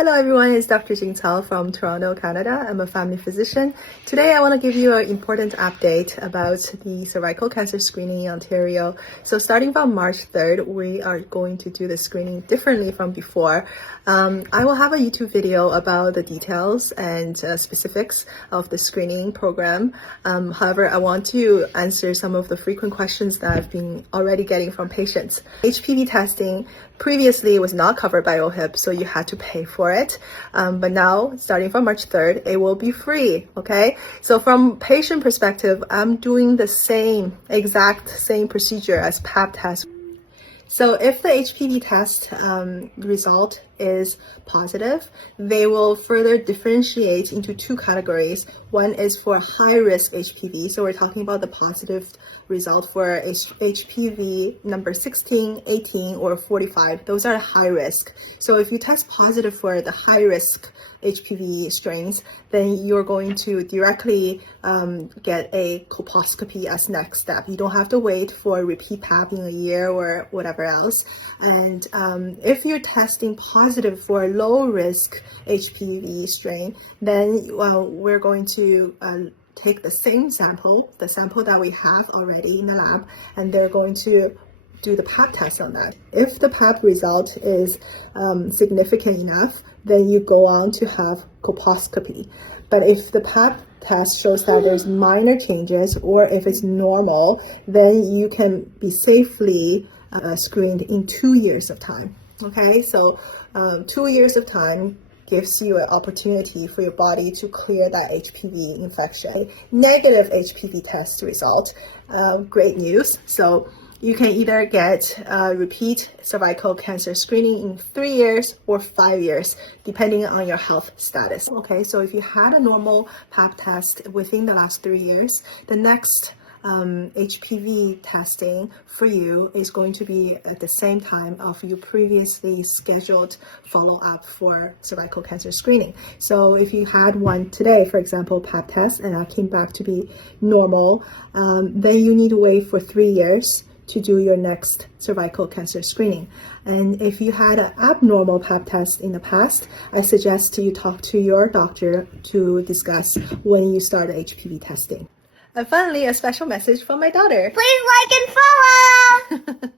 Hello everyone, it's Dr. Jing Cao from Toronto, Canada. I'm a family physician. Today I want to give you an important update about the cervical cancer screening in Ontario. So starting from March 3rd, we are going to do the screening differently from before. I will have a YouTube video about the details and specifics of the screening program. However, I want to answer some of the frequent questions that I've been already getting from patients. HPV testing previously was not covered by OHIP, so you had to pay for it. But now, starting from March 3rd, it will be free, okay? So from patient perspective, I'm doing the exact same procedure as Pap test. So if the HPV test result is positive, they will further differentiate into two categories. One is for high-risk HPV. So we're talking about the positive result for HPV number 16, 18, or 45. Those are high risk. So if you test positive for the high-risk HPV strains, then you're going to directly get a colposcopy as next step. You don't have to wait for a repeat Pap in a year or whatever else. And if you're testing positive for a low-risk HPV strain, then we're going to take the same sample, the sample that we have already in the lab, and they're going to do the Pap test on that. If the Pap result is significant enough, then you go on to have colposcopy. But if the Pap test shows that there's minor changes, or if it's normal, then you can be safely screened in 2 years of time. Okay, so 2 years of time gives you an opportunity for your body to clear that HPV infection. Negative HPV test result, great news. So you can either get repeat cervical cancer screening in 3 years or 5 years, depending on your health status. Okay, so if you had a normal Pap test within the last 3 years, the next HPV testing for you is going to be at the same time of your previously scheduled follow-up for cervical cancer screening. So if you had one today, for example, Pap test, and it came back to be normal, then you need to wait for 3 years to do your next cervical cancer screening. And if you had an abnormal Pap test in the past, I suggest you talk to your doctor to discuss when you start HPV testing. And finally, a special message from my daughter. Please like and follow!